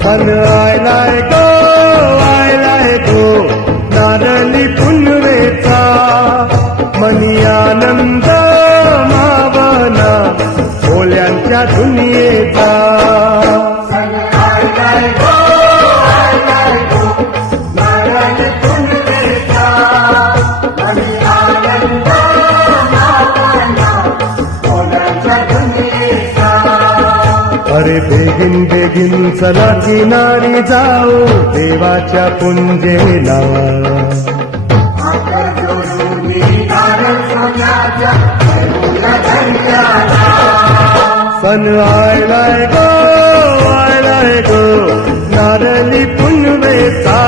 सन आयलाय गो नारळी पुनवेचा मनी आनंद मावना ओल्यांच्या दुनियेचा अरे begin begin चला किनारी जाऊ देवाच्या पुंजेला सन आयलाय गो नारळी पुनवेचा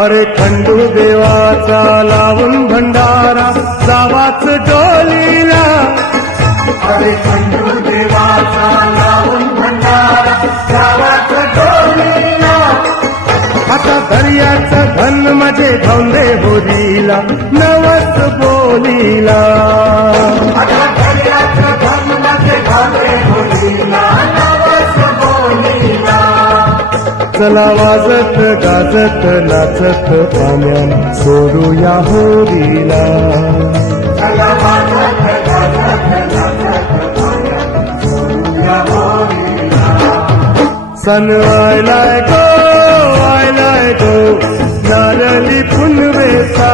अरे खंडू देवाचा लावून भंडारा जावाच डोलीला अरे खंडू देवाचा लावून भंडारा जावाच डोलीला आता दर्याचं धन माझे धौंदे होलीला नवस बोलीला आता दर्याचं धन माझे धौंदे होलीला नवस बोलीला चला वाजत गाजत नाचत पाण्यान सोडूया होळीला चला वाजत गाजत नाचत पाण्यान सोडूया होळीला सन आयलाय गो नारळी पुनवेचा